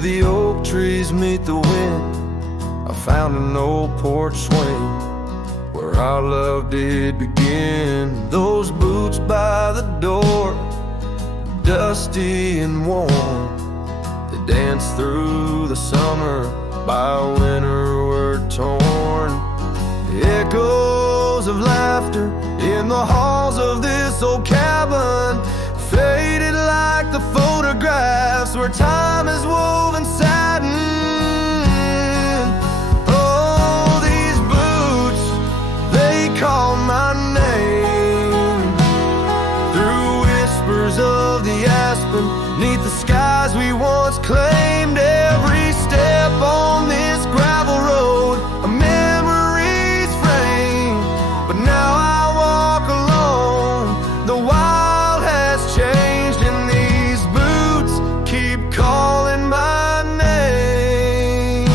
the oak trees meet the wind, I found an old porch swing where our love did begin. Those boots by the door, dusty and warm, they danced through the summer, by winter were torn. The echoes of laughter in the halls of this old cabin faded like the photographs where time is woven satin. Oh, these boots, they call my name through whispers of the aspen, neath the skies we once claimed. Every step on this gravel road, a memory's frame, but now I walk alone. The wild has changed and these boots keep calling my name.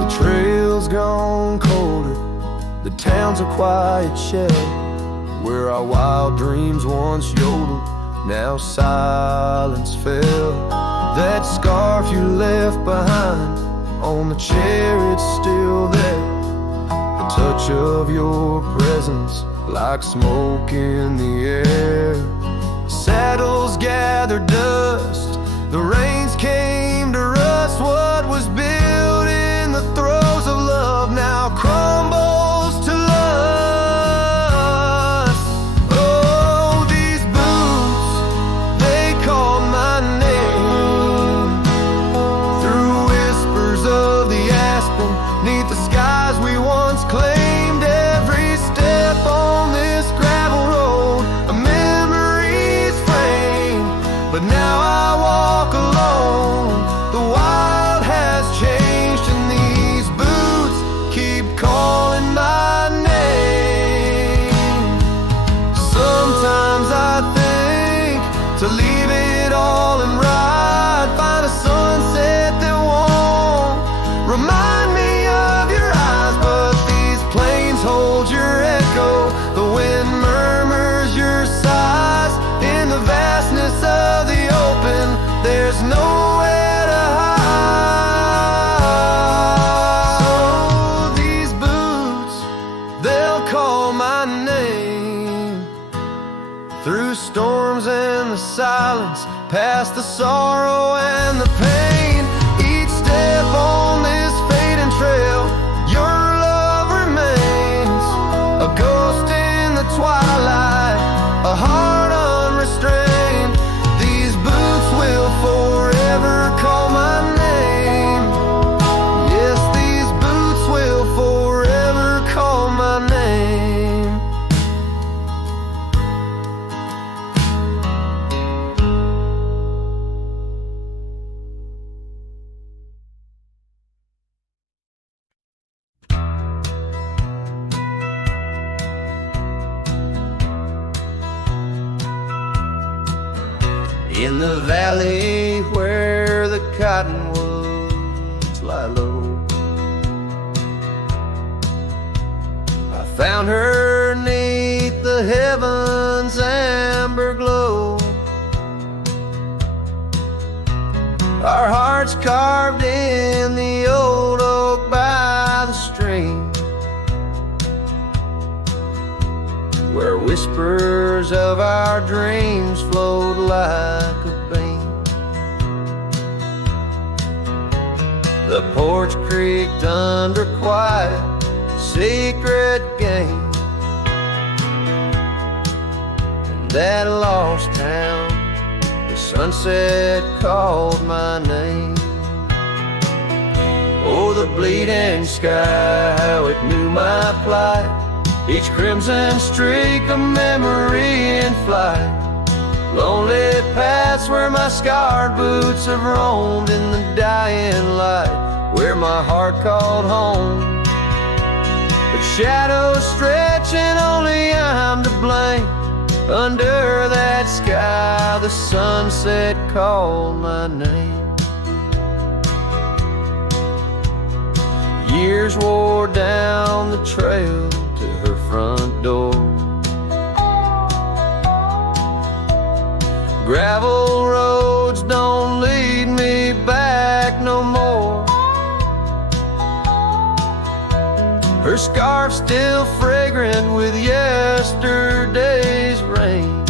The trail's gone colder, the town's a quiet shell where our wild dreams once yodeled, now silence fell. That scarf you left behind on the chair, it's still there. The touch of your presence like smoke in the air. Saddles gather dust, the rains came to rust. What was built in the throes of love now crumbles to lust. Oh, these boots, they call my name through whispers of the aspen, neath the skies we once claimed. Every step on this gravel road, a memory's frame, but now I walk alone. The wild has changed and these boots keep calling my name. Sometimes I think to leave it all and ride, find a sunset that won't remind me of your eyes, but these plains hold your echo, the wind murmurs your sighs. In the vastness of the open, there's nowhere to hide. So these boots, they'll call my name through storms and the silence, past the sorrow and the pain. Each step on this fading trail, your love remains a ghost in the twilight, a heart unrestrained. These boots will forever call my name. Yes, these boots will forever call my name. In the valley where the cottonwoods lie low, I found her neath the heavens' amber glow. Our hearts carved in the old oak by the stream, where whispers of our dreams flowed like a beam. The porch creaked under quiet, secret game. In that lost town, the sunset called my name. Oh, the bleeding sky, how it knew my plight. Each crimson streak a memory in flight. Lonely paths where my scarred boots have roamed in the dying light, where my heart called home. But shadows stretch and only I'm to blame. Under that sky the sunset called my name. Years wore down the trail to her front door. gravel roads don't lead me back no more. Her scarf still fragrant with yesterday's rain,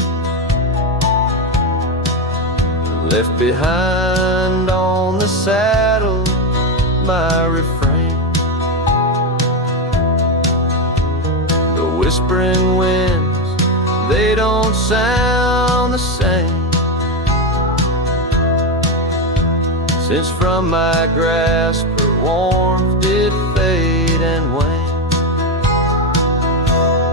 left behind on the saddle my refrain. The whispering winds, they don't sound the same, since from my grasp her warmth did fade and wane.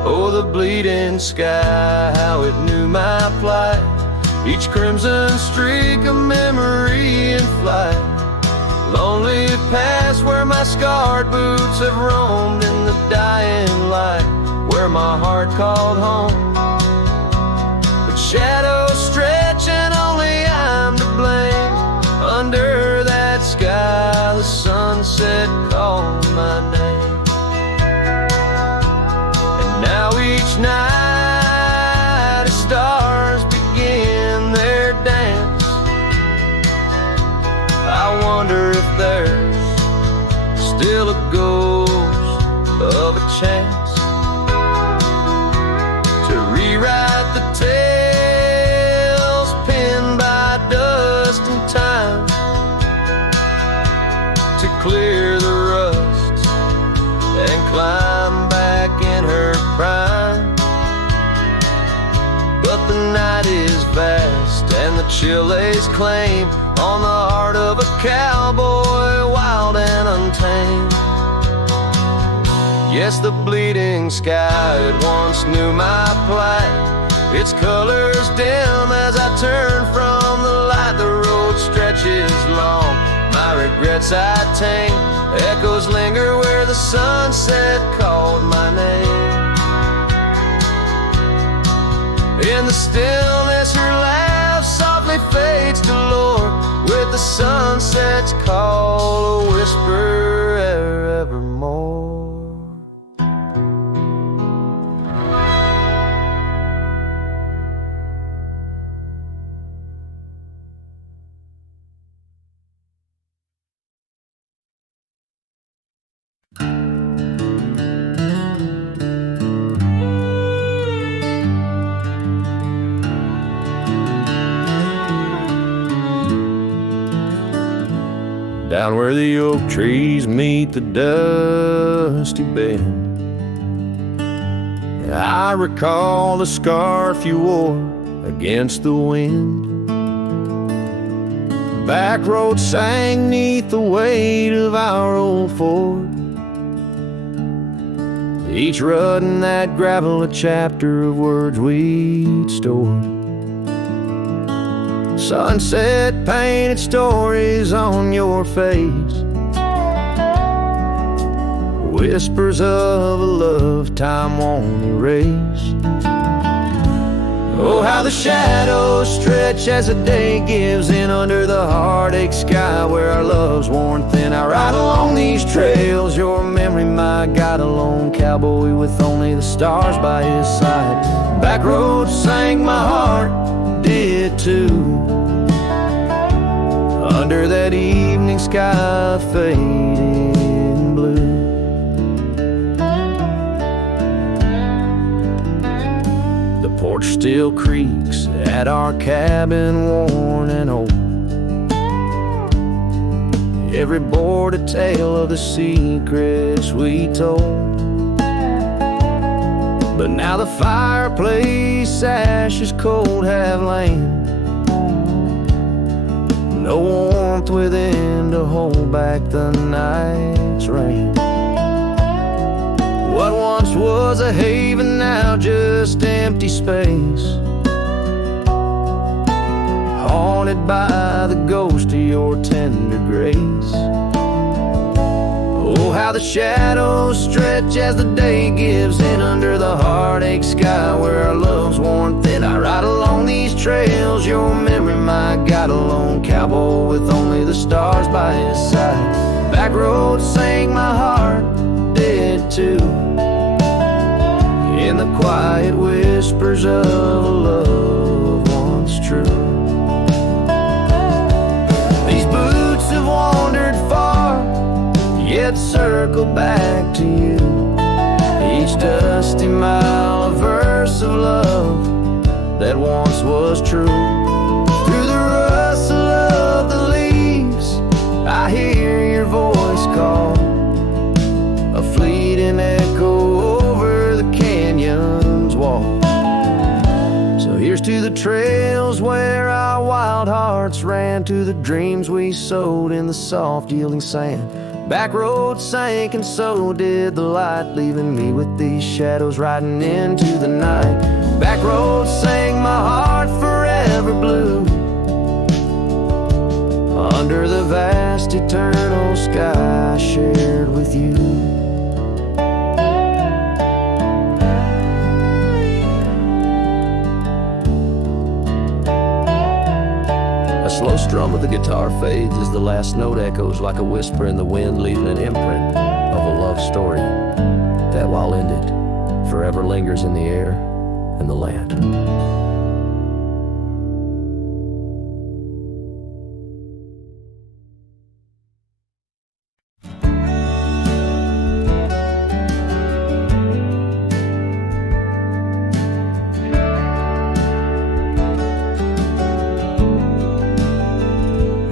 Oh, the bleeding sky, how it knew my plight, each crimson streak a memory in flight. Lonely past where my scarred boots have roamed in the dying light, where my heart called home. But shadows stretch and only I'm to blame. Under that sky the sunset called my name. And now each night as stars begin their dance, I wonder if there's still a ghost of a chance to rewrite the tales pinned by dust and time, to clear the rust and climb back in her prime. But the night is vast and the chill lays claim on the heart of a cowboy, wild and untamed. Yes, the bleeding sky, it once knew my plight, its colors dim as I turn from the light. The road stretches long, my regrets I tame, echoes linger where the sunset called my name. In the stillness her laugh softly fades to lore, with the sunset's call a whisper evermore. Down where the oak trees meet the dusty bend, I recall the scarf you wore against the wind. Back road sang 'neath the weight of our old Ford, each rut in that gravel a chapter of words we'd stored. Sunset painted stories on your face, whispers of a love time won't erase. Oh, how the shadows stretch as the day gives in under the heartache sky, where our love's worn thin. I ride along these trails, your memory my guide, a lone cowboy with only the stars by his side. Back roads sang my heart, did too, under that evening sky fading blue. The porch still creaks at our cabin, worn and old, every board a tale of the secrets we told. But now the fireplace ashes cold have lain, no warmth within to hold back the night's rain. What once was a haven now just empty space, haunted by the ghost of your tender grace. Oh, how the shadows stretch as the day gives in under the heartache sky, where our love's worn thin. I ride along these trails, your memory my guide, a lone cowboy with only the stars by his side. Back roads sang my heart, did too, in the quiet whispers of a love once true. circle back to you. Each dusty mile a verse of love that once was true. Through the rustle of the leaves I hear your voice call, a fleeting echo over the canyon's wall. So here's to the trails where our wild hearts ran, to the dreams we sowed in the soft yielding sand. Back roads sank and so did the light, leaving me with these shadows riding into the night. Back roads sang my heart forever blue, under the vast eternal sky shared with you. A slow strum of the guitar fades as the last note echoes like a whisper in the wind, leaving an imprint of a love story that, while ended, forever lingers in the air and the land.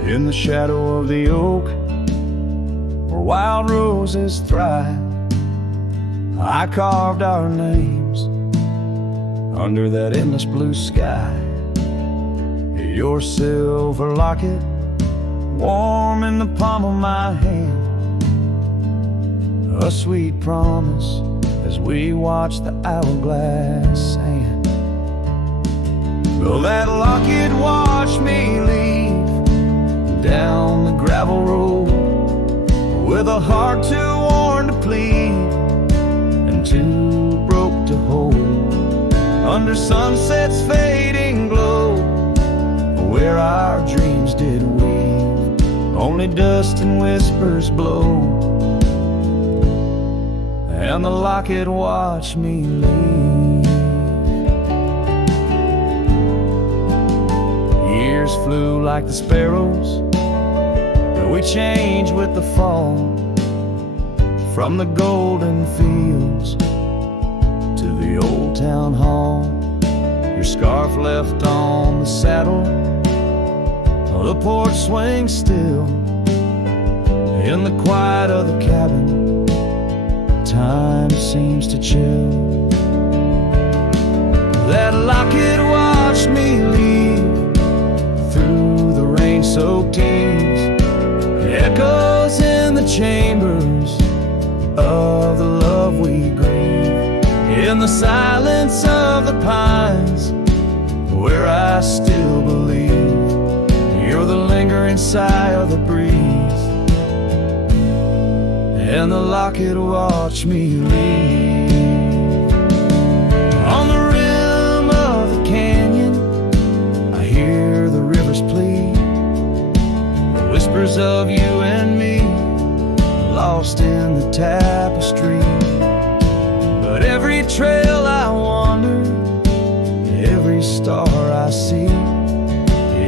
In the shadow of the oak, where wild roses thrive, I carved our names under that endless blue sky. Your silver locket, warm in the palm of my hand, a sweet promise as we watch the hourglass sand. Will that locket watch me leave down the gravel road, with a heart too worn to plead and too broke to hold, under sunset's fading glow, where our dreams did weave, only dust and whispers blow, and the locket watched me leave. Years flew like the sparrows, we changed with the fall, from the golden fields to the old town hall. Your scarf left on the saddle, the porch swings still. In the quiet of the cabin, time seems to chill. That locket watched me leave through the rain-soaked eves, echoes in the chambers of the love we grieve, in the silence of the pines, where I still believe you're the lingering sigh of the breeze, and the locket watched me leave. On the rim of the canyon, I hear the rivers plead, whispers of you and me, lost in the tapestry. But every trail I wander, every star I see,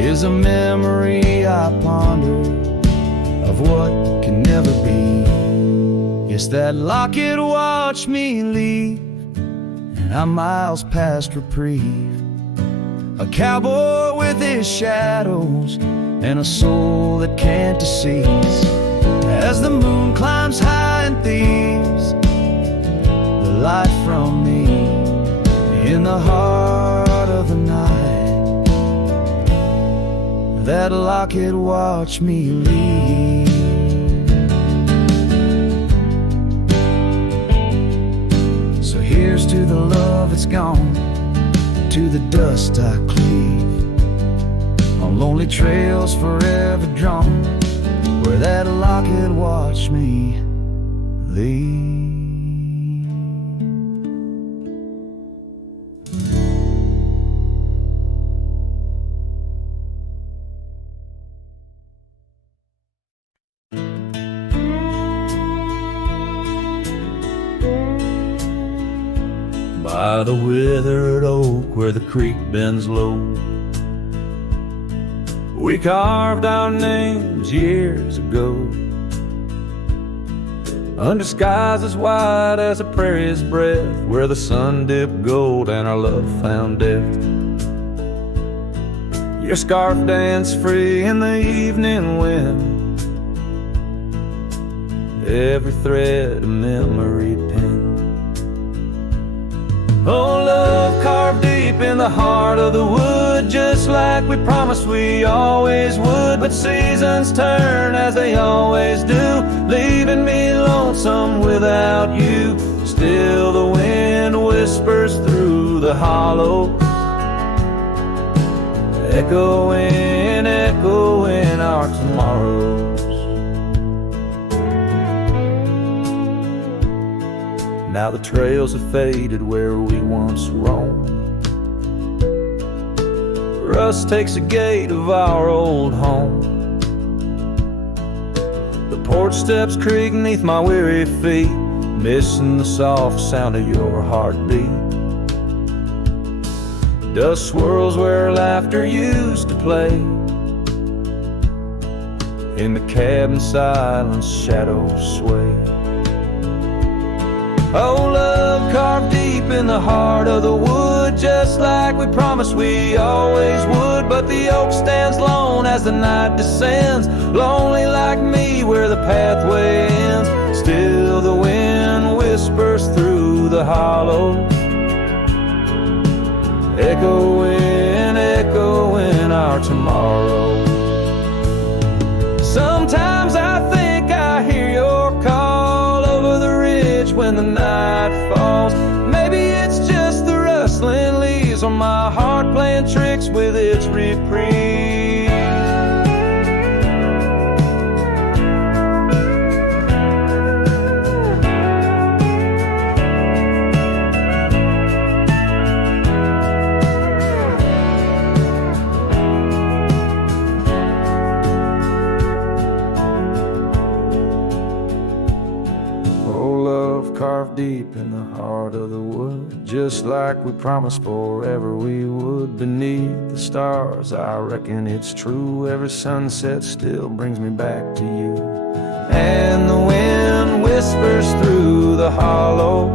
is a memory I ponder of what can never be. Yes, that locket watched me leave, and I'm miles past reprieve, a cowboy with his shadows and a soul that can't deceive. As the moon climbs high and thieves the light from me, in the heart of the night, that locket watched me leave. So here's to the love that's gone, to the dust I cleave, on lonely trails forever drawn, where that locket watched me leave. By the withered oak where the creek bends low, we carved our names years ago. under skies as wide as a prairie's breath, where the sun dipped gold and our love found depth. Your scarf danced free in the evening wind, every thread a memory pinned. Oh, love carved deep in the heart of the wood, just like we promised we always would. But seasons turn as they always do, leaving me lonesome without you. Still the wind whispers through the hollow, echoing, echoing our tomorrows. Now the trails have faded where we once roamed. Rust takes the gate of our old home. The porch steps creak beneath my weary feet, missing the soft sound of your heartbeat. Dust swirls where laughter used to play. In the cabin silence, shadows sway. Oh, love carved deep in the heart of the wood, just like we promised we always would. But the oak stands lone as the night descends, lonely like me where the pathway ends. Still the wind whispers through the hollows, echoing, echoing our tomorrow. Sometimes I think I hear your call over the ridge when the night falls. Maybe it's just the rustling leaves on my heart playing tricks with its reprieve. Carved deep in the heart of the wood, just like we promised forever we would. Beneath the stars, I reckon it's true, every sunset still brings me back to you. And the wind whispers through the hollow,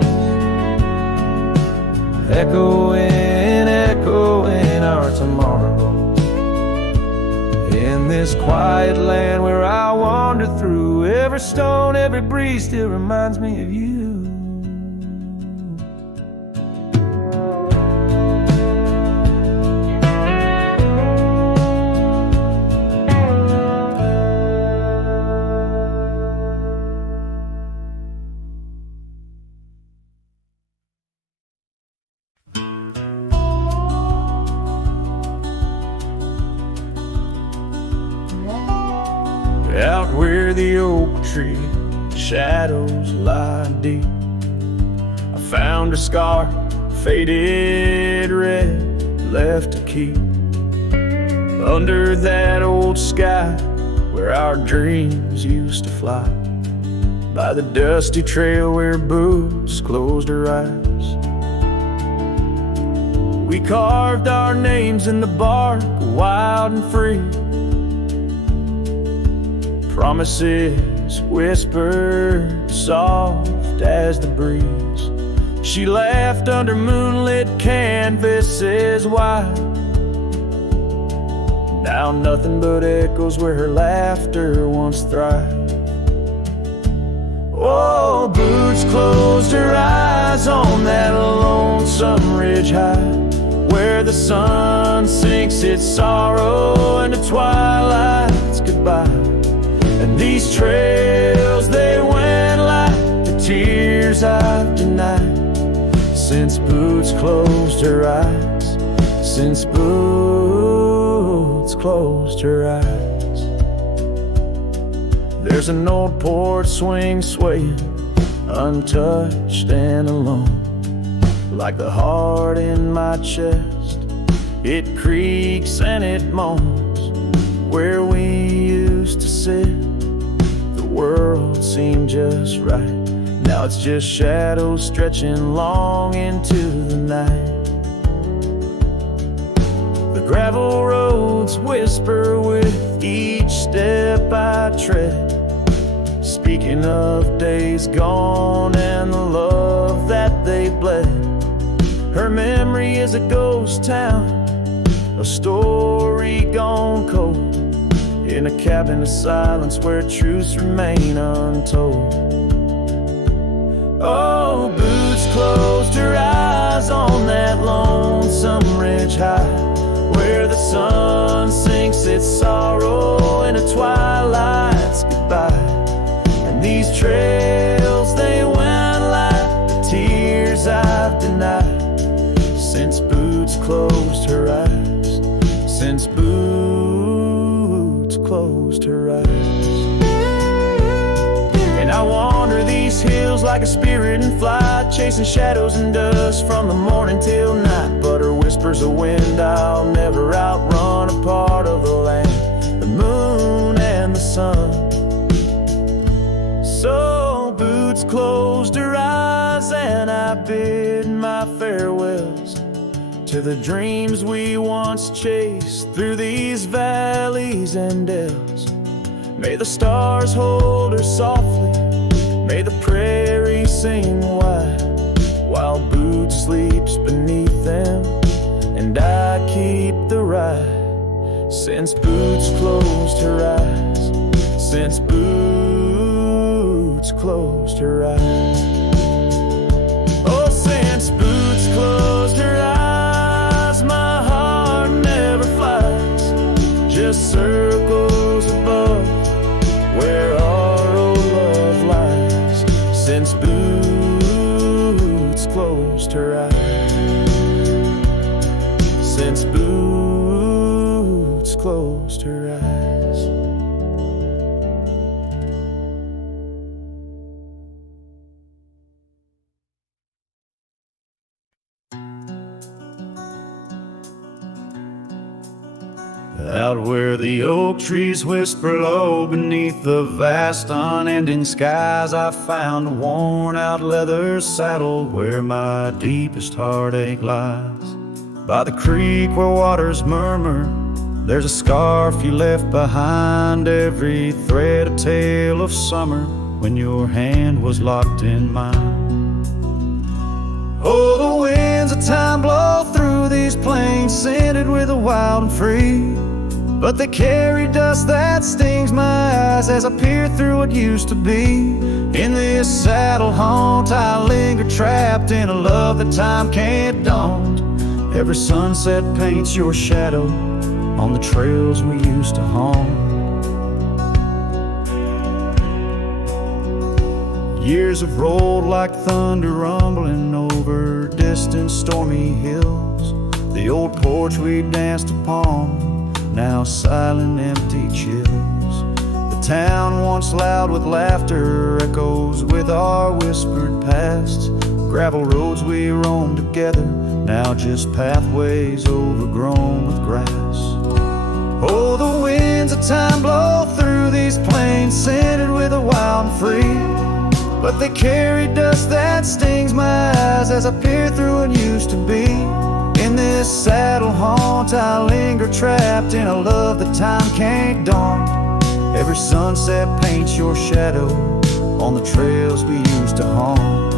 echoing, echoing our tomorrow. In this quiet land where I wander through, every stone, every breeze still reminds me of you. Out where the oak tree shadows lie deep, I found a scar, faded red, left to keep. Under that old sky where our dreams used to fly, by the dusty trail where boots closed her eyes. We carved our names in the bark, wild and free. Promises whispered soft as the breeze. She laughed under moonlit canvases wide. Now nothing but echoes where her laughter once thrived. Oh, boots closed her eyes on that lonesome ridge high, where the sun sinks its sorrow into twilight's goodbye. And these trails, they went like the tears I've denied, since boots closed her eyes, since boots closed her eyes. There's an old porch swing swaying, untouched and alone, like the heart in my chest. It creaks and it moans where we used to sit. The world seemed just right, now it's just shadows stretching long into the night. The gravel roads whisper with each step I tread, Speaking of days gone and the love that they bled, her memory is a ghost town, a story gone cold, in a cabin of silence where truths remain untold. Oh, Boots closed her eyes on that lonesome ridge high, where the sun sinks its sorrow in a twilight's goodbye. And these trails, they went like the tears I've denied, since Boots closed her eyes, since Boots closed her eyes. And I wander these hills like a spirit in flight, chasing shadows and dust from the morning till night. But her whispers of wind I'll never outrun, a part of the land, the moon and the sun. So Boots closed her eyes and I bid my farewells to the dreams we once chased through these valleys and dells. May the stars hold her softly, may the prairie sing wide, while Boots sleeps beneath them and I keep the ride. Since Boots closed her eyes, since Boots closed her eyes. Oh, since Boots closed her eyes, my heart never flies, just circles above where our old love lies. Since Boots closed her eyes, since Boots closed her eyes. Out where the oak trees whisper low beneath the vast unending skies, I found a worn out leather saddle where my deepest heartache lies. By the creek where waters murmur, there's a scarf you left behind, every thread a tale of summer when your hand was locked in mine. Oh, the winds of time blow through these plains, scented with the wild and free, but they carry dust that stings my eyes as I peer through what used to be. In this saddle haunt I linger, trapped in a love that time can't daunt. Every sunset paints your shadow on the trails we used to haunt. Years have rolled like thunder rumbling over distant stormy hills. The old porch we danced upon, now silent, empty chills. The town once loud with laughter echoes with our whispered past. Gravel roads we roamed together, now just pathways overgrown with grass. Oh, the winds of time blow through these plains, scented with a wild and free, but they carry dust that stings my eyes as I peer through what used to be. In this saddle haunt I linger, trapped in a love that time can't daunt. Every sunset paints your shadow on the trails we used to haunt.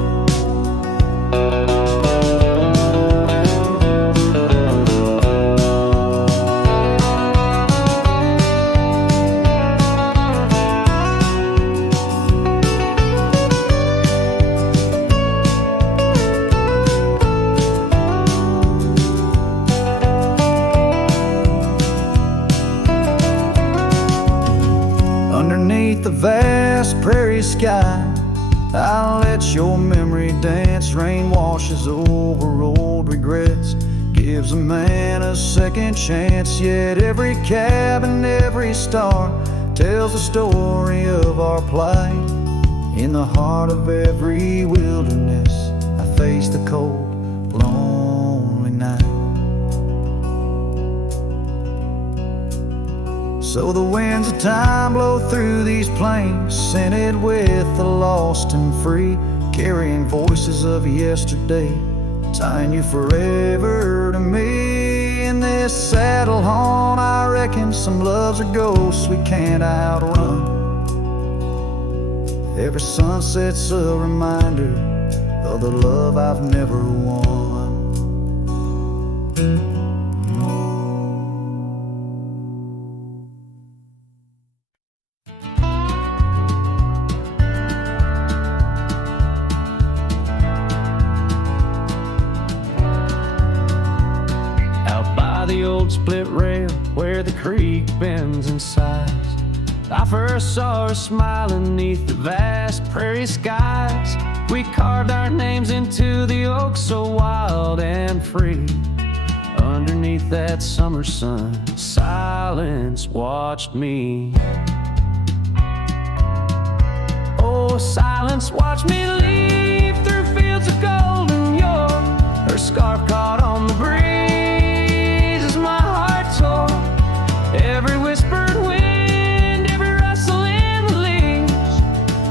Underneath the vast prairie sky, I'll let your memory dance. Rain washes over old regrets, gives a man a second chance. Yet every cabin, every star tells the story of our plight. In the heart of every wilderness, I face the cold, lonely night. So the winds of time blow through these plains, scented with the lost and free, carrying voices of yesterday, tying you forever to me. In this saddle haunt, I reckon some loves are ghosts we can't outrun. Every sunset's a reminder of the love I've never won. Out by the old split rail where the creek bends and sighs, I first saw her smiling neath the vast prairie skies. We carved our names into the oak so wild and free. Underneath that summer sun, silence watched me. Oh, silence watched me leave through fields of golden yore. Her scarf caught on the breeze as my heart tore. Every whispered wind, every rustle in the leaves,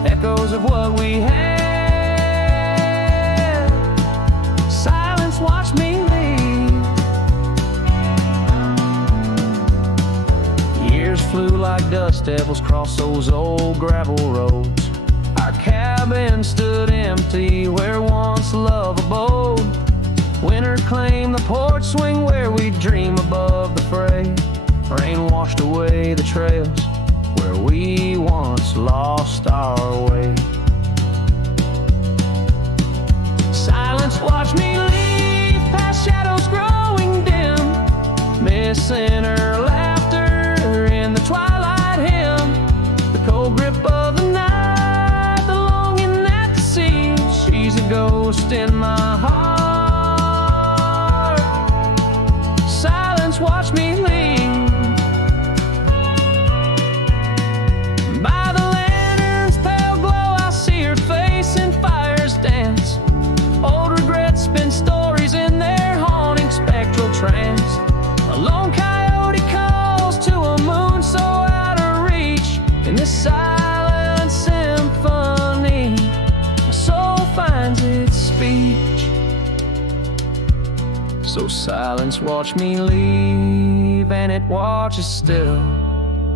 echoes of what we had. Silence watched me leave. Years flew like dust devils across those old gravel roads. Our cabin stood empty where once love abode. Winter claimed the porch swing where we dream above the fray. Rain washed away the trails where we once lost our way. Silence watched me leave past shadows growing dim, missing her laughter in the twilight hymn. The cold grip of the night, the longing at the sea. She's a ghost in my heart. Silence watched me leave. By the lantern's pale glow, I see her face in fire's dance. Old regrets spin stories in their haunting spectral trance. A lone coyote calls to a moon so out of reach. In this silent symphony, my soul finds its speech. So silence watched me leave, and it watches still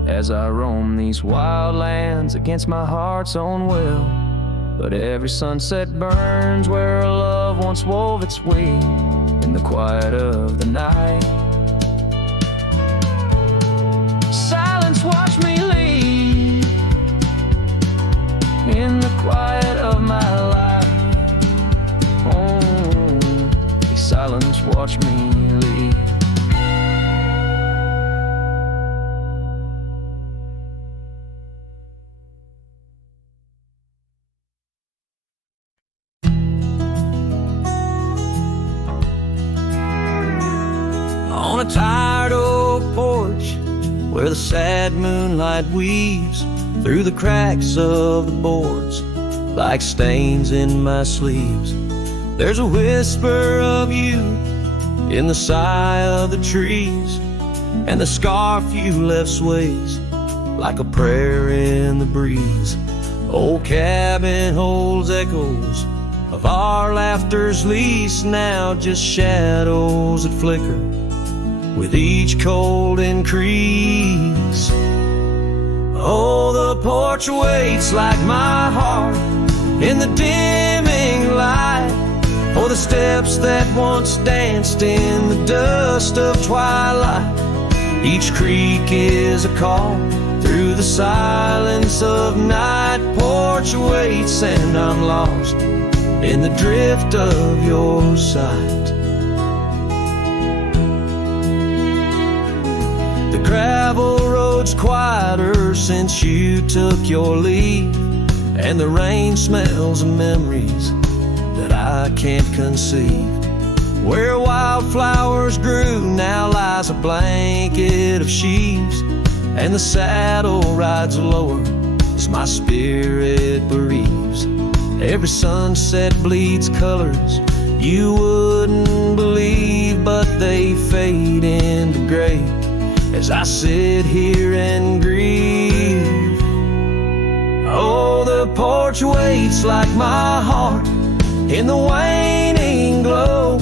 as I roam these wild lands against my heart's own will. But every sunset burns where a love once wove its way in the quiet of the night. Silence watched me leave in the quiet of my life. Oh, silence watched me leave. On a tired old porch where the sad moonlight weaves through the cracks of the boards like stains in my sleeves, there's a whisper of you in the sigh of the trees, and the scarf you left sways like a prayer in the breeze. Old cabin holds echoes of our laughter's lease, now just shadows that flicker with each cold increase. Oh, the porch waits like my heart in the dimming light for the steps that once danced in the dust of twilight. Each creak is a call through the silence of night. Porch waits and I'm lost in the drift of your sight. The gravel road's quieter since you took your leave, and the rain smells of memories that I can't conceive. Where wildflowers grew now lies a blanket of sheaves, and the saddle rides lower as my spirit bereaves. Every sunset bleeds colors you wouldn't believe, but they fade into gray as I sit here and grieve. Oh, the porch waits like my heart in the waning glow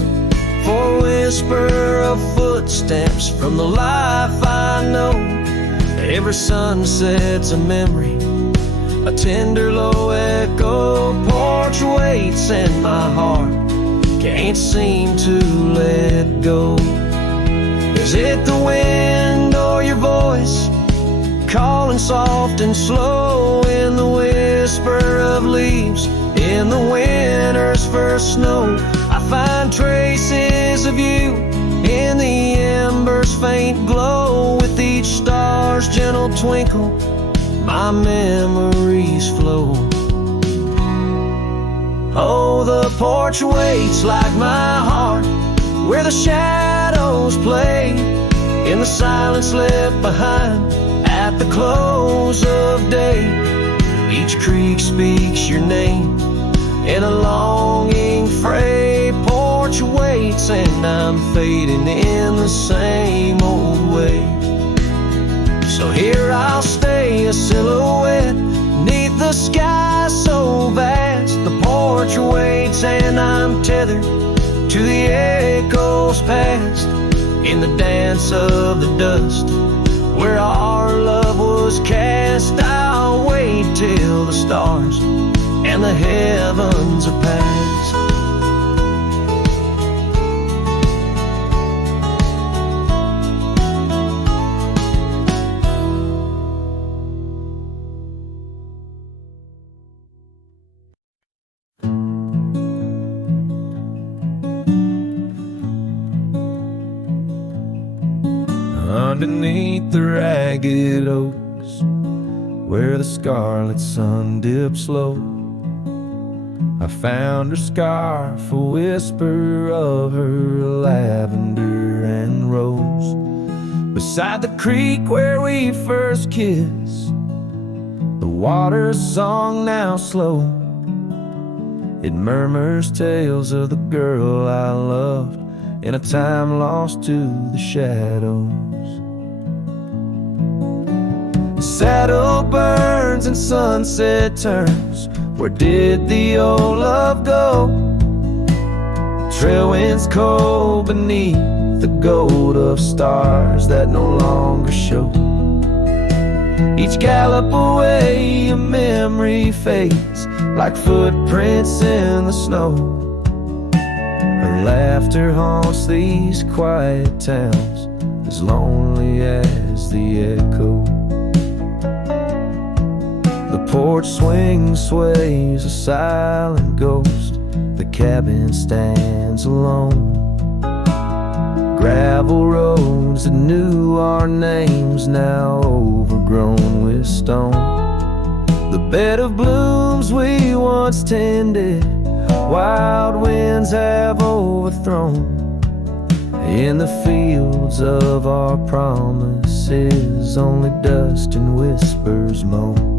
for a whisper of footsteps from the life I know. Every sunset's a memory A tender low echo porch waits, and my heart can't seem to let go. Is it the wind or your voice, calling soft and slow in the whisper of leaves? In the winter's first snow, I find traces of you in the embers' faint glow. With each star's gentle twinkle, my memories flow. Oh, the porch waits like my heart, where the shadows play in the silence left behind at the close of day. Each creek speaks your name in a longing fray. Porch waits, and I'm fading in the same old way. So here I'll stay, a silhouette neath the sky so vast. The porch waits, and I'm tethered to the echoes past. In the dance of the dust where our love was cast, I'll wait till the stars and the heavens are past. Underneath the ragged oaks, where the scarlet sun dips low, I found her scarf, a whisper of her lavender and rose. Beside the creek where we first kissed, the water's song now slow. It murmurs tales of the girl I loved in a time lost to the shadows. Saddle burns and sunset turns, where did the old love go? Trail winds cold beneath the gold of stars that no longer show. Each gallop away a memory fades like footprints in the snow. Her laughter haunts these quiet towns, as lonely as the echo. The porch swing sways, a silent ghost. The cabin stands alone. Gravel roads that knew our names, now overgrown with stone. The bed of blooms we once tended, wild winds have overthrown. In the fields of our promises, only dust and whispers moan.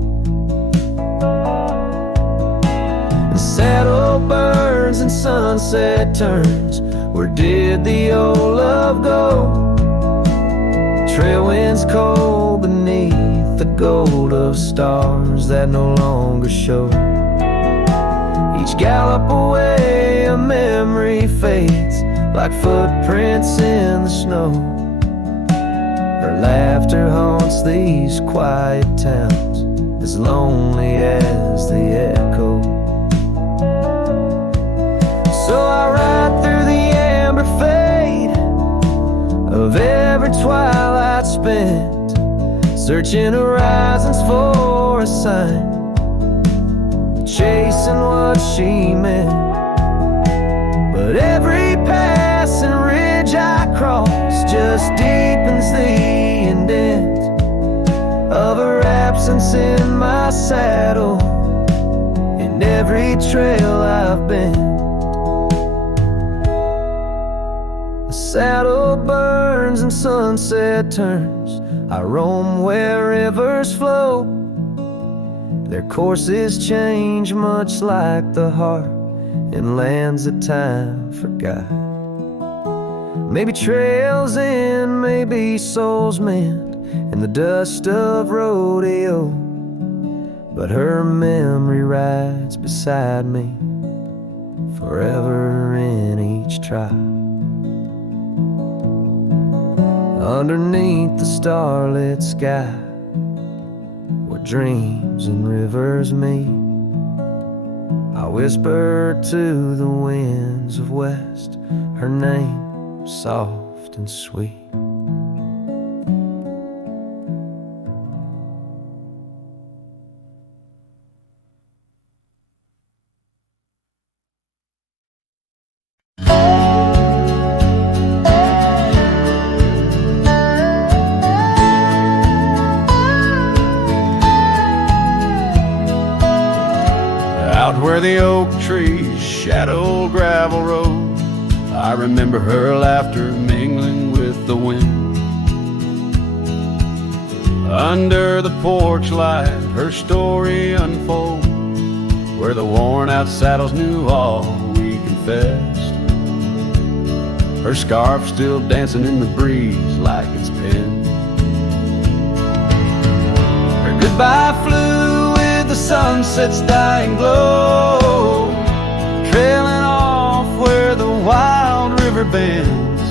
The saddle burns and sunset turns, where did the old love go? Trail winds cold beneath the gold of stars that no longer show. Each gallop away a memory fades like footprints in the snow. Her laughter haunts these quiet towns, as lonely as the echo. So I ride through the amber fade of every twilight spent, searching horizons for a sign, chasing what she meant. But every passing ridge I cross just deepens the indent of her absence in my saddle, in every trail I've been. Saddle burns and sunset turns, I roam where rivers flow. Their courses change much like the heart in lands that time forgot. Maybe trails end, maybe souls mend in the dust of rodeo, but her memory rides beside me forever in each tribe. Underneath the starlit sky, where dreams and rivers meet. I whisper to the winds of west, her name soft and sweet. Out where the oak trees shadow gravel road, I remember her laughter mingling with the wind. Under the porch light, her story unfolds, where the worn out saddles knew all we confessed. Her scarf still dancing in the breeze like it's pinned. Her goodbye flew with the sunset's dying glow, trailing off where the wild river bends,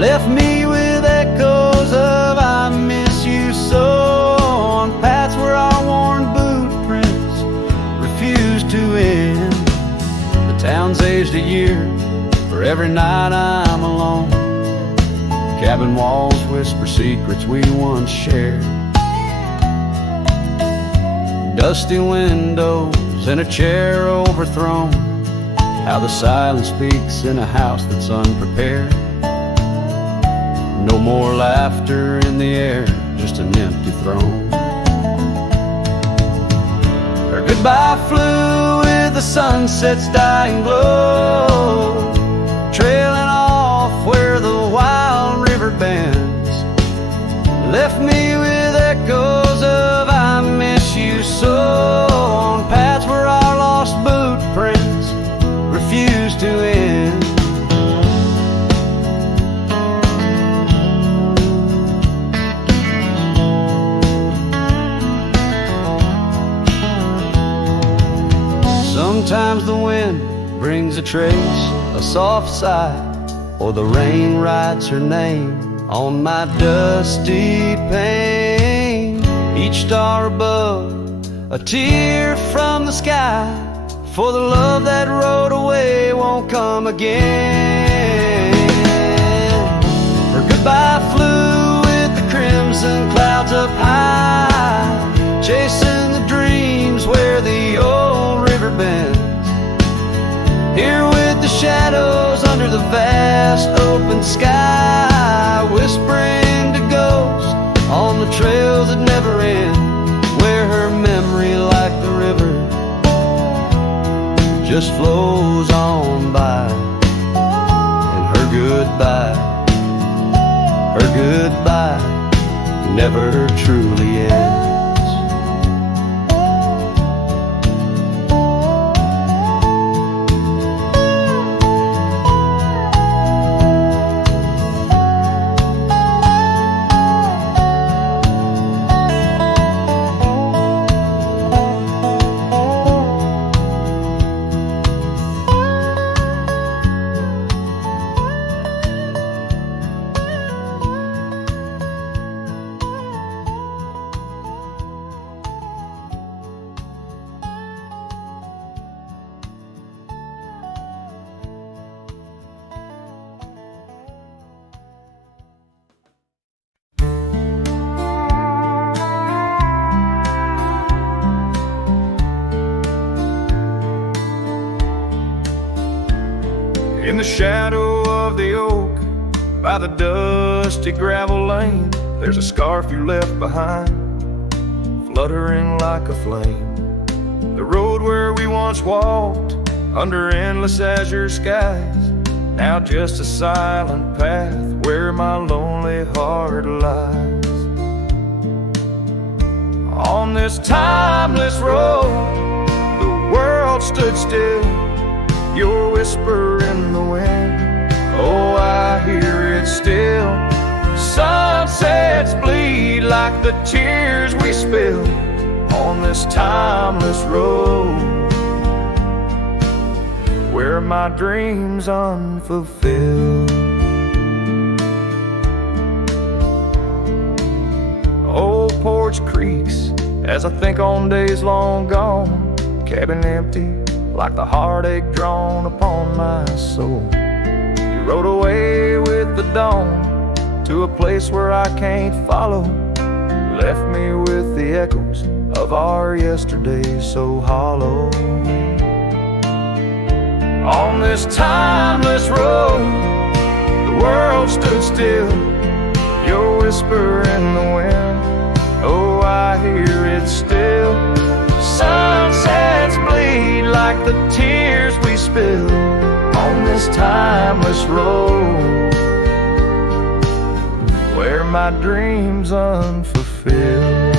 left me with echoes of I miss you so, on paths where our worn boot prints refuse to end. The town's aged a year, for every night I'm alone. Cabin walls whisper secrets we once shared. Dusty windows and a chair overthrown, how the silence speaks in a house that's unprepared. No more laughter in the air, just an empty throne. Her goodbye flew with the sunset's dying glow, trailing off where the wild river bends, left me with echoes of I miss you so, on paths where our lost boot prints refuse to end. Sometimes the wind brings a trace, a soft sigh, or the rain writes her name on my dusty pane. Each star above, a tear from the sky, for the love that rode away won't come again. Her goodbye flew with the crimson clouds up high, chasing the dreams where the old river bends. Here with the shadows under the vast open sky, whispering to ghosts on the trails that never end, where her memory like the river just flows on by, and her goodbye never truly ends. In the shadow of the oak, by the dusty gravel lane, there's a scarf you left behind, fluttering like a flame. The road where we once walked, under endless azure skies, now just a silent path where my lonely heart lies. On this timeless road, the world stood still, your whisper in the wind, oh, I hear it still. Sunsets bleed like the tears we spill on this timeless road, where my dreams unfulfilled. Old porch creaks As I think on days long gone, cabin empty, like the heartache drawn upon my soul. You rode away with the dawn to a place where I can't follow. Left me with the echoes of our yesterdays so hollow. On this timeless road, the world stood still. Your whisper in the wind, oh, I hear it still. Sunsets bleed like the tears we spill on this timeless road, where my dreams unfulfilled.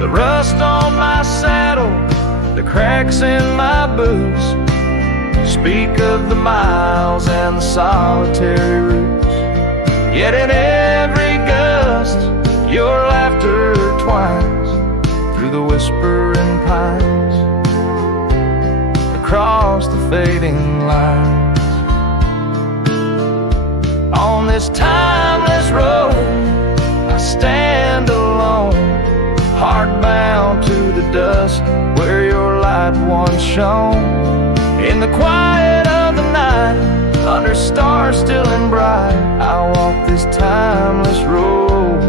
The rust on my saddle, the cracks in my boots, speak of the miles and the solitary routes. Yet in every gust, your laughter twines through the whispering pines, across the fading lines. On this timeless road, I stand alone, heart bound to the dust where your light once shone. In the quiet of the night, under stars still and bright, I walk this timeless road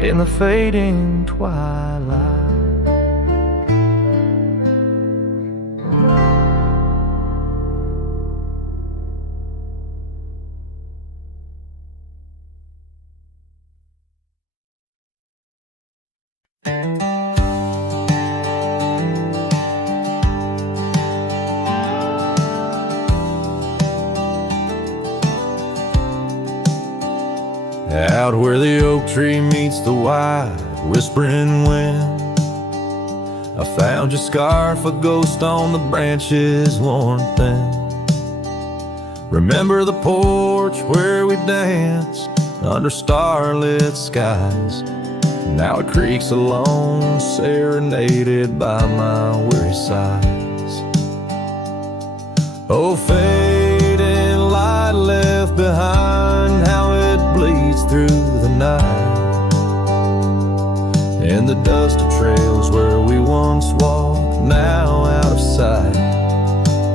in the fading twilight. Out where the oak tree meets the wide whispering wind, I found your scarf, a ghost on the branches worn thin. Remember the porch where we danced under starlit skies? Now it creaks alone, serenaded by my weary sighs. Oh, fading light left behind, how it bleeds through the night. In the dusty trails where we once walked, now out of sight.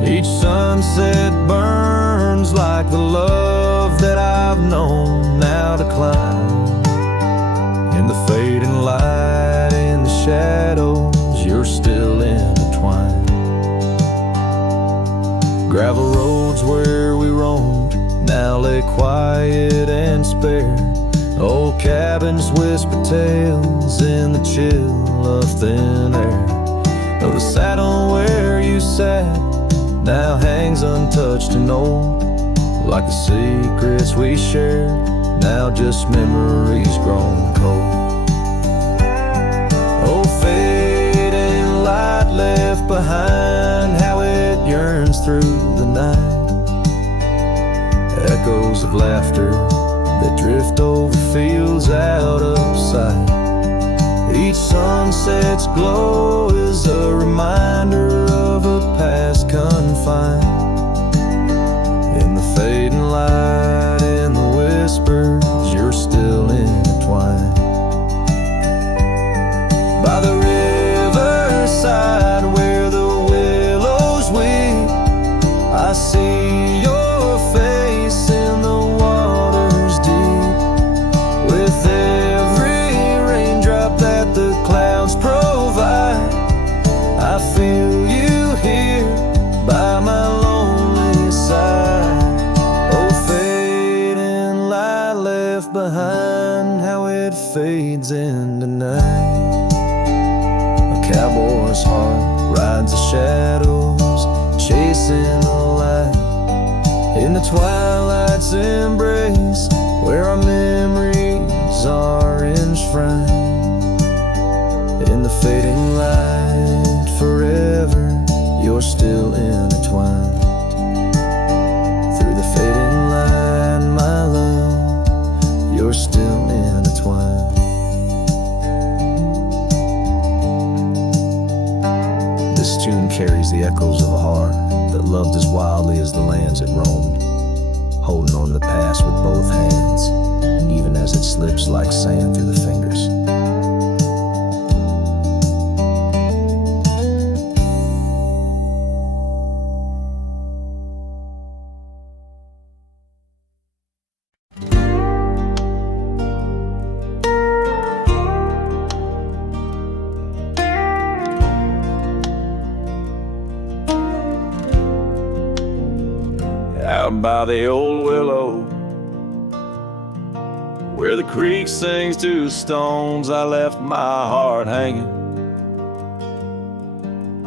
Each sunset burns like the love that I've known now decline. In the fading light, in the shadows, you're still intertwined. Gravel roads where we roamed now lay quiet and spare. Old cabins whisper tales in the chill of thin air. Though the saddle where you sat now hangs untouched and old, like the secrets we shared, now just memories grown cold. Oh, fading light left behind, how it yearns through the night. Echoes of laughter that drift over fields out of sight. Each sunset's glow is a reminder of a past confined. In the fading light, in the whispers, you're still intertwined. By the riverside where the willows weep, I see your face in the waters deep. With every raindrop that the clouds provide, I feel you here by my lonely side. Oh, fading light left behind, how it fades into night. A cowboy's heart rides the shadows, chasing the light. In the twilight's embrace, where our memories are enshrined. In the fading light, forever, you're still intertwined. Through the fading light, my love, you're still intertwined. This tune carries the echoes of a heart that loved as wildly as the lands it roamed, holding on to the past with both hands. slips like sand through the fingers. Out by the old willow, where the creek sings to stones, I left my heart hanging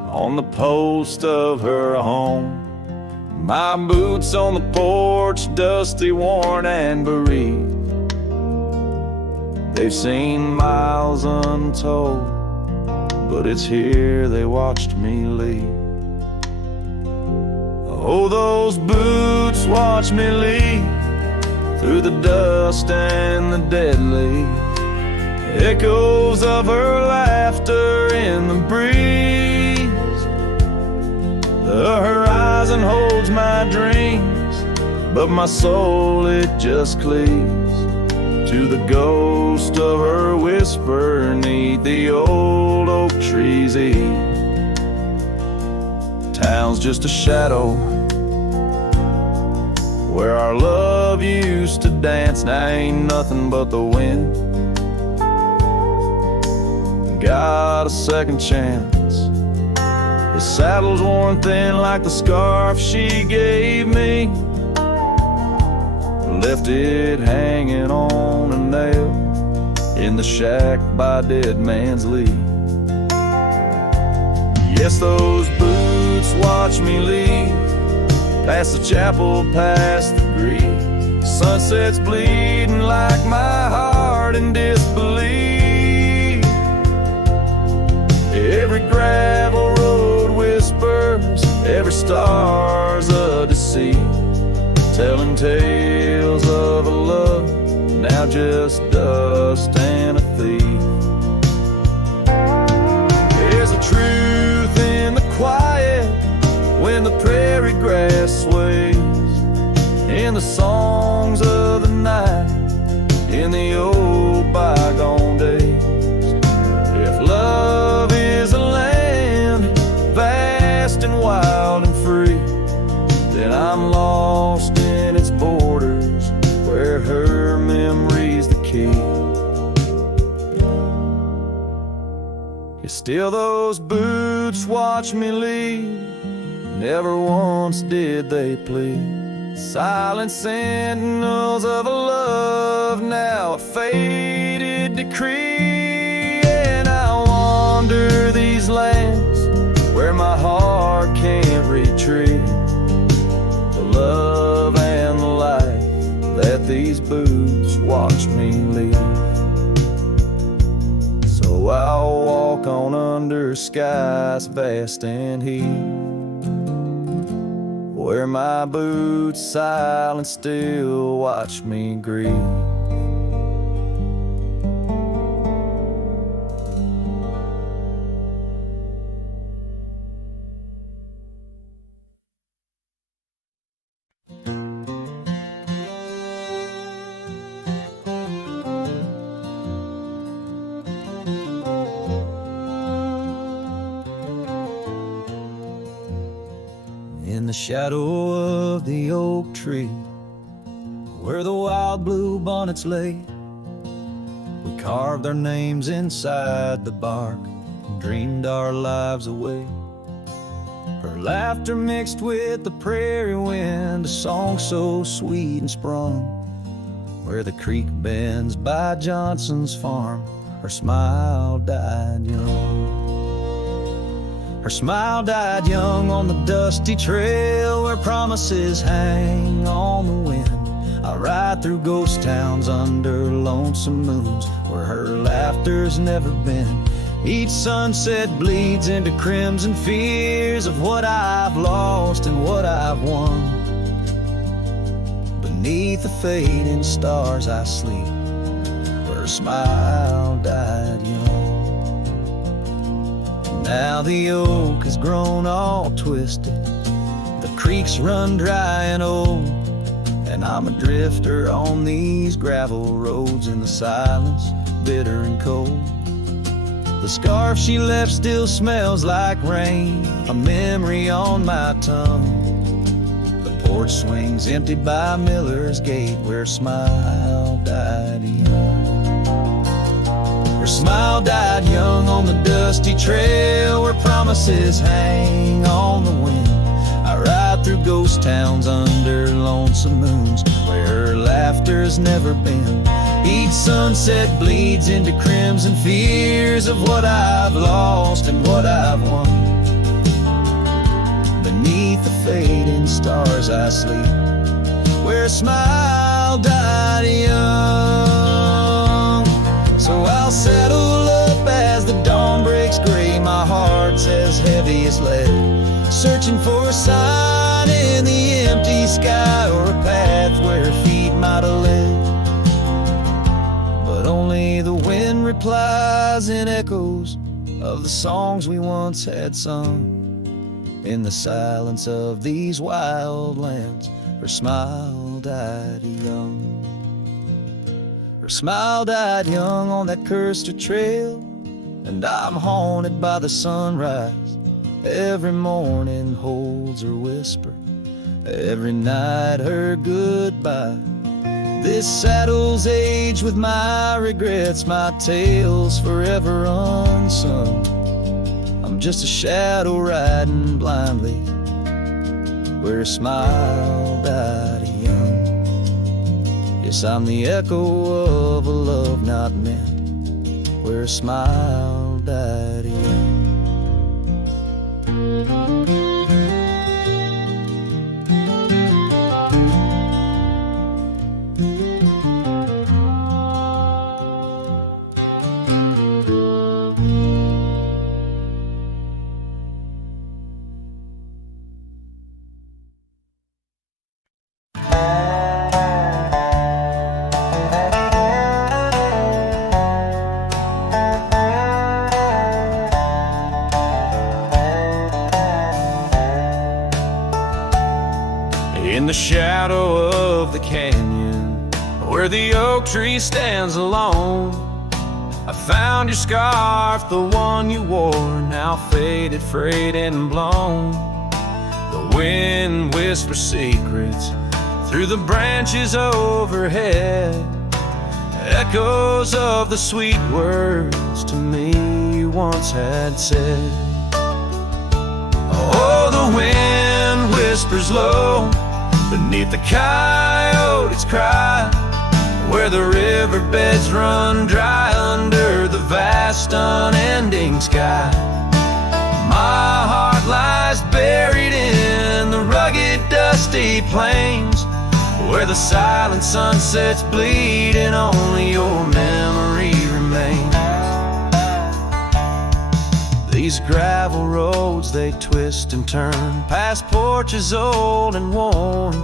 on the post of her home. My boots on the porch, dusty, worn, and bereaved. They've seen miles untold, but it's here they watched me leave. Oh, those boots watch me leave through the dust and the dead leaves. Echoes of her laughter in the breeze. The horizon holds my dreams, but my soul, it just cleaves to the ghost of her whisper 'neath the old oak tree's eave. Town's just a shadow where our love used to dance. Now ain't nothing but the wind. Got a second chance. His saddle's worn thin like the scarf she gave me. Left it hanging on a nail in the shack by Dead Man's Leave. Yes, those boots watch me leave, past the chapel, past the grief. Sunset's bleeding like my heart in disbelief. Every gravel road whispers, every star's a deceit, telling tales of a love now just dust and a thief. There's a truth in the quiet when the prairie grass sways, in the songs of the night, in the old bygone days. If love is a land vast and wild and free, then I'm lost in its borders, where her memory's the key. Yet still those boots watch me leave, never once did they plead. Silent sentinels of a love, now a faded decree. And I wander these lands where my heart can't retreat. The love and the life that these boots watch me leave. So I'll walk on under skies vast and heat, where my boots silent still watch me grieve. In the shadow of the oak tree, where the wild blue bonnets lay, we carved our names inside the bark and dreamed our lives away. Her laughter mixed with the prairie wind, a song so sweet and sprung, where the creek bends by Johnson's farm, her smile died young. Her smile died young on the dusty trail where promises hang on the wind. I ride through ghost towns under lonesome moons where her laughter's never been. Each sunset bleeds into crimson fears of what I've lost and what I've won. Beneath the fading stars I sleep, her smile died young. Now the oak has grown all twisted, the creeks run dry and old, and and I'm a drifter on these gravel roads in the silence, bitter and cold. The scarf she left still smells like rain, a memory on my tongue. The porch swings empty by Miller's Gate, where smile died young. Where smile died young on the dusty trail, where promises hang on the wind. I ride through ghost towns under lonesome moons, where laughter's never been. Each sunset bleeds into crimson fears of what I've lost and what I've won. Beneath the fading stars I sleep, where a smile died young. So I'll settle up as the dawn breaks gray, my heart's as heavy as lead, searching for a sign in the empty sky, or a path where feet might have led. But only the wind replies in echoes of the songs we once had sung, in the silence of these wild lands, her smile died young. Her smile died young on that cursed trail, and I'm haunted by the sunrise. Every morning holds her whisper, every night her goodbye. This saddle's aged with my regrets, my tale's forever unsung. I'm just a shadow riding blindly, where a smile died young. Yes, I'm the echo of a love not meant, where a smile died young. In the shadow of the canyon, where the oak tree stands alone, I found your scarf, the one you wore, now faded, frayed and blown. The wind whispers secrets through the branches overhead, echoes of the sweet words to me you once had said. Oh, the wind whispers low beneath the coyote's cry, where the riverbeds run dry under the vast unending sky. My heart lies buried in the rugged dusty plains, where the silent sunsets bleed and only your memory remains. These gravel roads, they twist and turn past porches old and worn,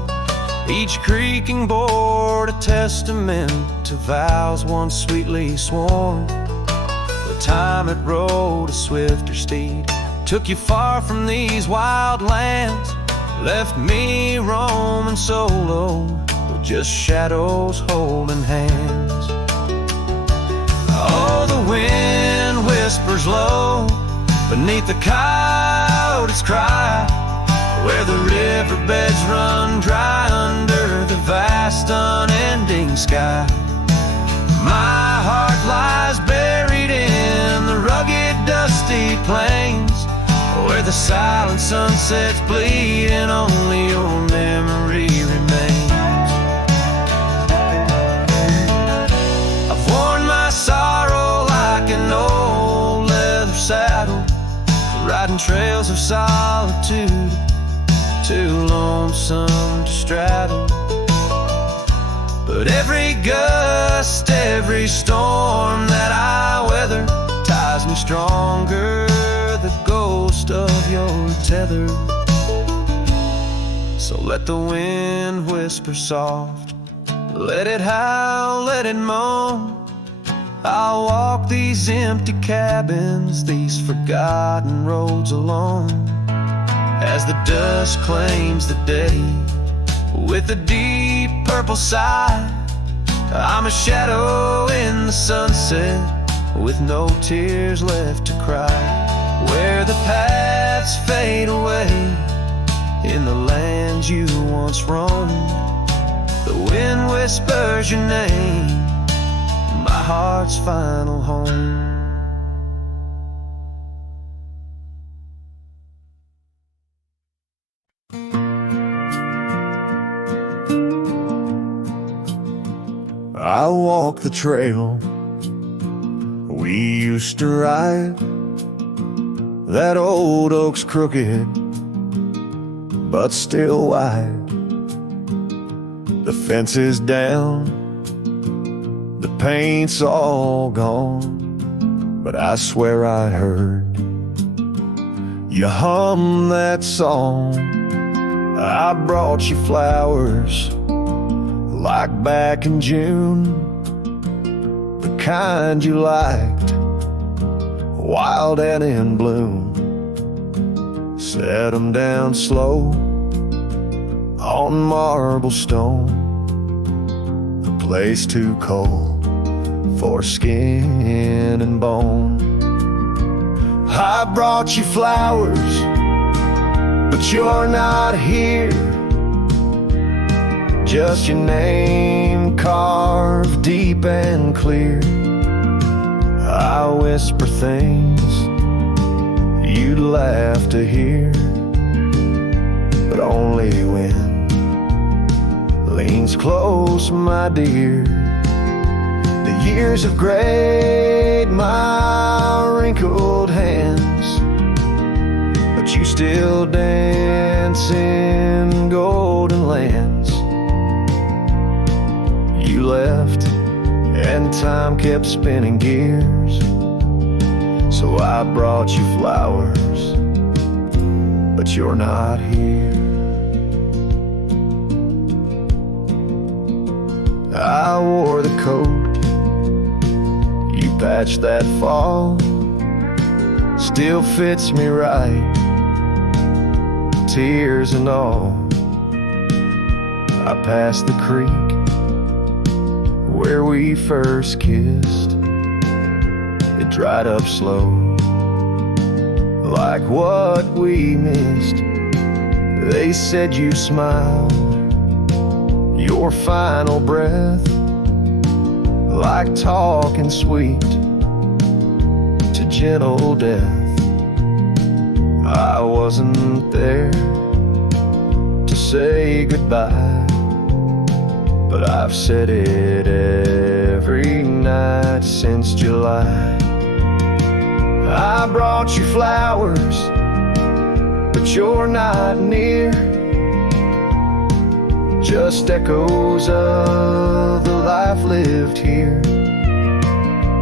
each creaking board a testament to vows once sweetly sworn. The time it rode a swifter steed took you far from these wild lands, left me roaming solo with just shadows holding hands. Oh, the wind whispers low beneath the coyote's cry, where the riverbeds run dry under the vast unending sky. My heart lies buried in the rugged dusty plains, where the silent sunsets bleed and only your memory remains. I've worn my sorrow like an old leather saddle, riding trails of solitude, too lonesome to straddle. But every gust, every storm that I weather ties me stronger, the ghost of your tether. So let the wind whisper soft, let it howl, let it moan. I'll walk these empty cabins, these forgotten roads alone, as the dust claims the day with a deep purple side. I'm a shadow in the sunset with no tears left to cry. Where the paths fade away in the lands you once roamed, the wind whispers your name, my heart's final home. I walk the trail we used to ride. That old oak's crooked, but still wide. The fence is down, the paint's all gone, but I swear I heard you hum that song. I brought you flowers like back in June, the kind you liked, wild and in bloom. Set them down slow on marble stone, a place too cold for skin and bone. I brought you flowers, but you're not here. Just your name carved deep and clear. I whisper things you'd laugh to hear, but only when leans close, my dear. The years have grayed my wrinkled hands, but you still dance in golden lands. You left and time kept spinning gears, so I brought you flowers, but you're not here. I wore the coat you patched that fall, still fits me right, tears and all. I passed the creek where we first kissed. It dried up slow, like what we missed. They said you smiled, your final breath, like talking sweet to gentle death. I wasn't there to say goodbye, but I've said it every night since July. I brought you flowers, but you're not near. Just echoes of the life lived here.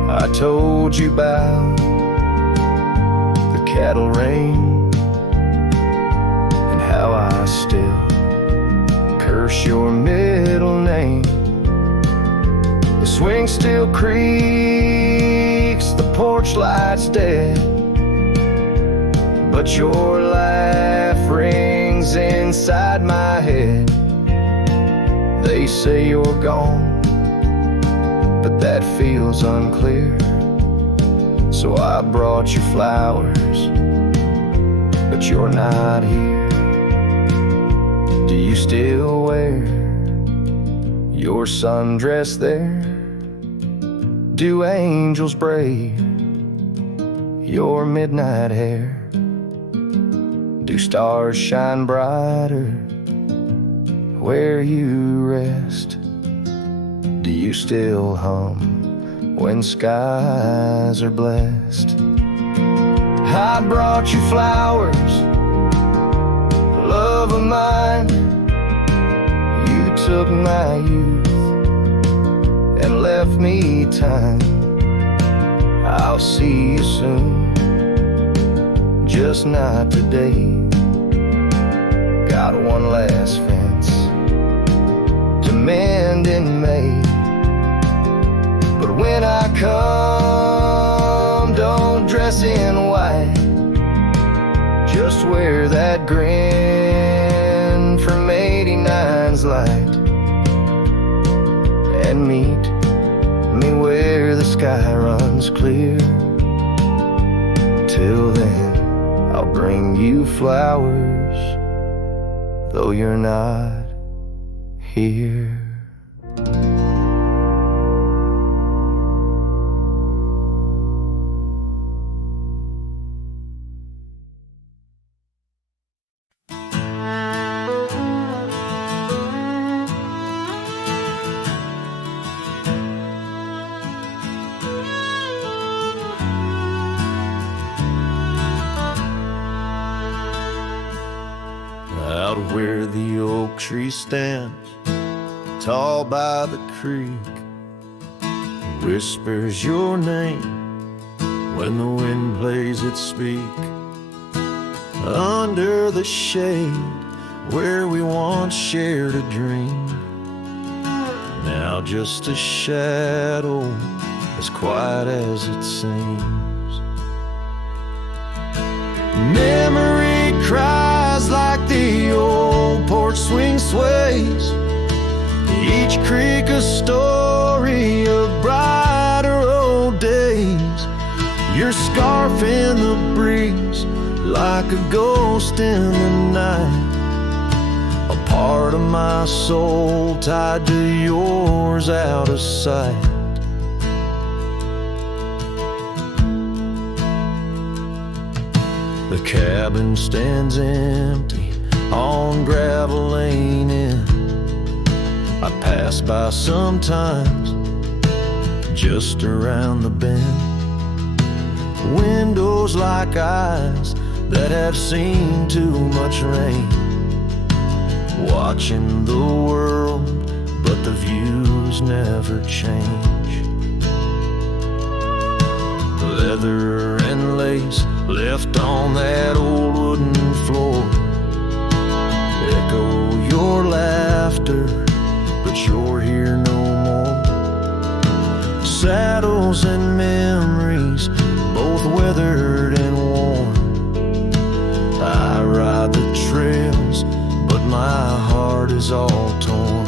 I told you about the cattle rain and how I still curse your middle name. The swing still creaks, the porch light's dead, but your laugh rings inside my head. They say you're gone, but that feels unclear. So I brought you flowers, but you're not here. Do you still wear your sundress there? Do angels braid your midnight hair? Do stars shine brighter where you rest? Do you still hum when skies are blessed? I brought you flowers, love of mine. You took my youth and left me time. I'll see you soon, just not today. Got one last fence to mend in May, but when I come, don't dress in white. Just wear that grin from '89's light. and meet me where the sky runs clear. Till then, I'll bring you flowers, though you're not here. Out where the oak tree stands, tall by the creek, whispers your name when the wind plays its speak. Under the shade where we once shared a dream, now just a shadow as quiet as it seems. Memory cries like the old porch swing sways, each creak a story of brighter old days. Your scarf in the breeze like a ghost in the night, a part of my soul tied to yours out of sight. The cabin stands empty on gravel lane in. I pass by sometimes just around the bend. Windows like eyes that have seen too much rain, watching the world, but the views never change. Leather and lace left on that old wooden floor echo your laughter, but you're here no more. Saddles and memories, both weathered and worn. I ride the trails, but my heart is all torn.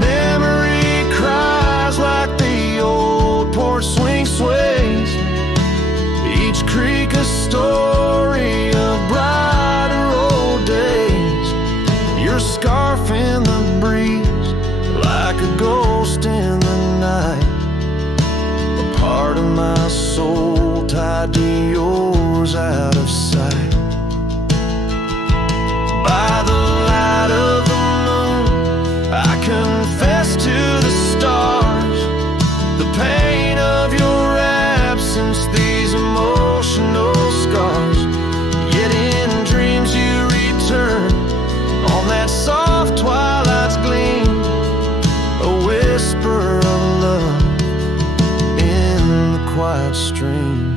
Memory cries like the old porch swing sways, each creak a story of brighter old days. Your scarf in the breeze like a ghost in the night, a part of my soul tied to yours out of sight. By the light of the moon, I confess to the stars the pain of your absence, these emotional scars. Yet in dreams you return on that soft twilight's gleam, a whisper of love in the quiet stream.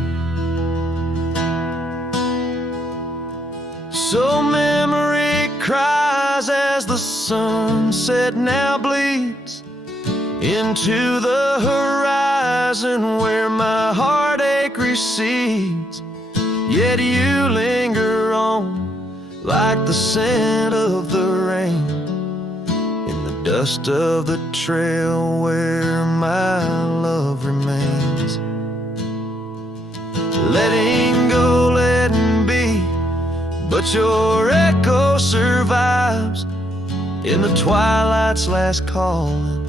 So memory cries as the sunset now bleeds into the horizon where my heartache recedes. Yet you linger on like the scent of the rain in the dust of the trail where my love remains. Letting go, letting be, but your echo survives in the twilight's last calling.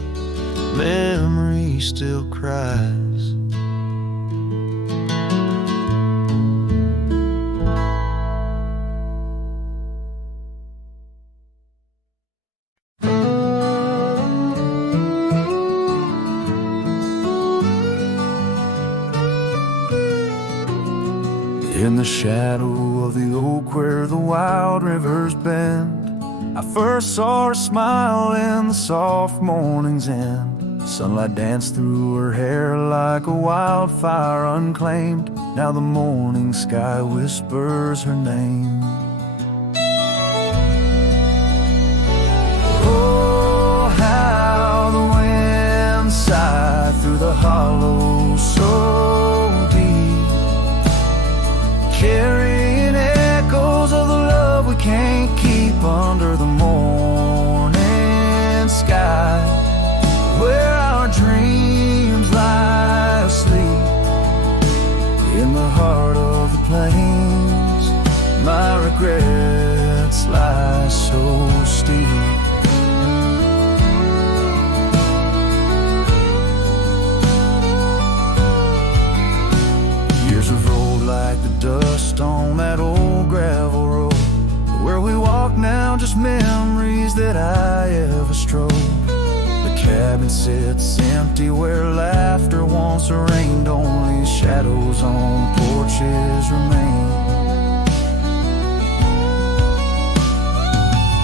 Memory still cries. In the shadow of the oak where the wild rivers bend, I first saw her smile in the soft morning's end. Sunlight danced through her hair like a wildfire unclaimed. Now the morning sky whispers her name. Oh, how the wind sighed through the hollow so deep, carrying echoes of the love we can't keep under the morning that I ever strove. The cabin sits empty where laughter once reigned. Only shadows on porches remain.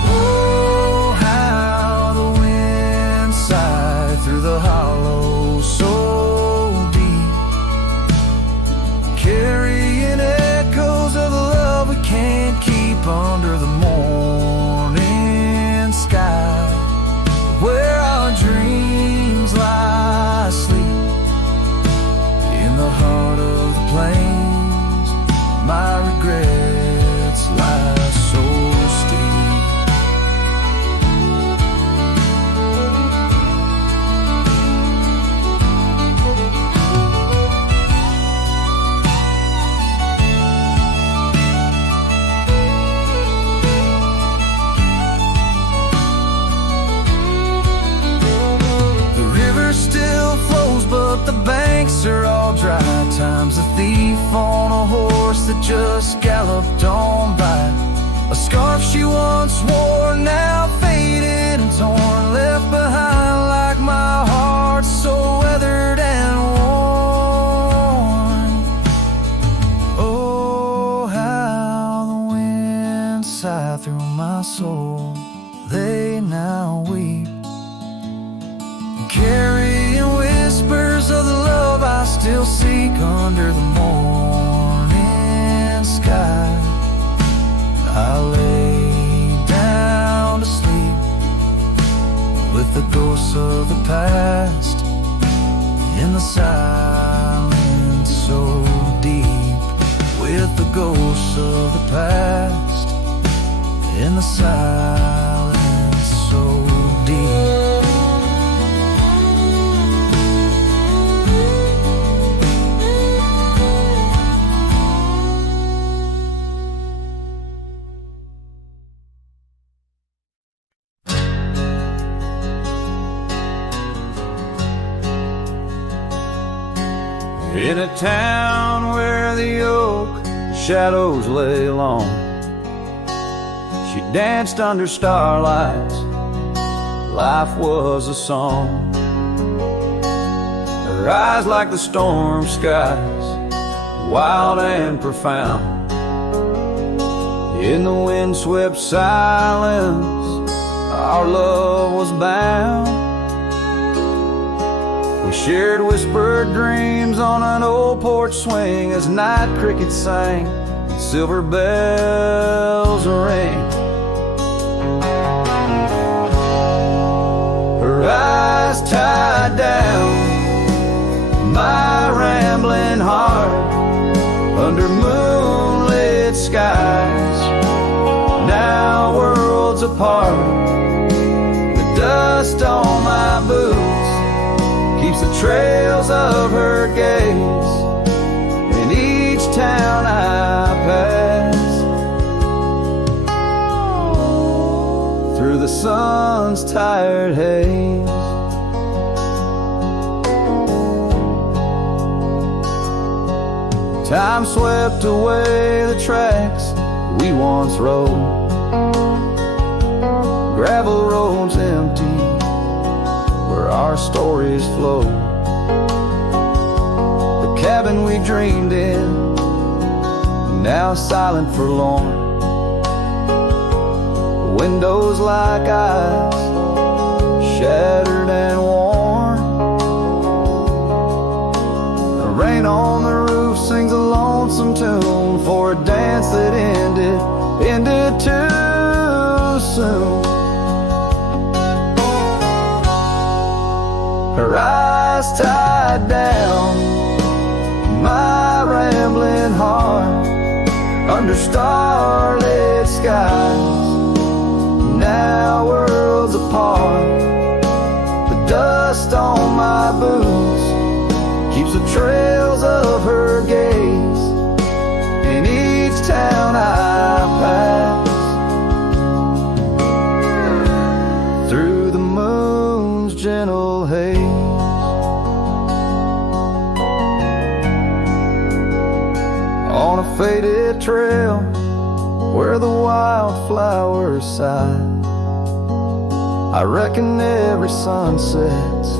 Oh, how the wind sighed through the hollow so deep, carrying echoes of the love we can't keep under the morning sky, where our dreams lie asleep in the heart of the plains. My regrets lie so steep. But the banks are all dry. Time's a thief on a horse that just galloped on by. A scarf she once wore, now faded and torn, left behind like my heart, so weathered and worn. Oh, how the wind sighed through my soul. They now weep, carrying whispers of the love I still seek under the morning sky. I lay down to sleep with the ghosts of the past in the silence so deep, with the ghosts of the past in the silence so deep. In a town where the oak shadows lay long, she danced under starlights. Life was a song. Her eyes like the storm skies, wild and profound. In the windswept silence, our love was bound. We shared whispered dreams on an old porch swing as night crickets sang and silver bells rang. Her eyes tied down my rambling heart under moonlit skies, now worlds apart. The dust on my boots keeps the trails of her gaze in each town I pass, through the sun's tired haze. Time swept away the tracks we once rode, gravel roads empty where our stories flow. The cabin we dreamed in, now silent forlorn. Windows like eyes, shattered and worn. The rain on the roof sings a lonesome tune for a dance that ended too soon. Her eyes tied down my rambling heart under starlit skies, now worlds apart. The dust on my boots keeps the trails of her gaze in each town I pass, through the moon's gentle haze. On a faded trail where the wildflowers sigh, I reckon every sunset's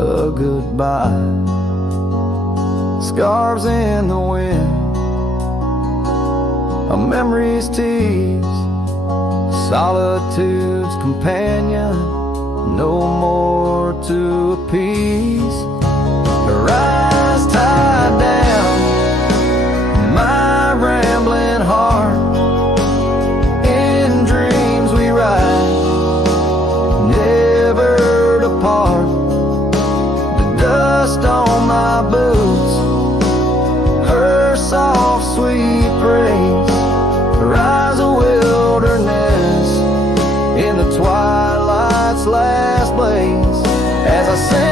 a goodbye. Scarves in the wind, a memory's tease, solitude's companion, no more to appease. Her eyes tied down, my rambling heart. In dreams we ride, never to part. The dust on my boots, her soft sweet praise, her eyes a wilderness in the twilight's last blaze. As I sing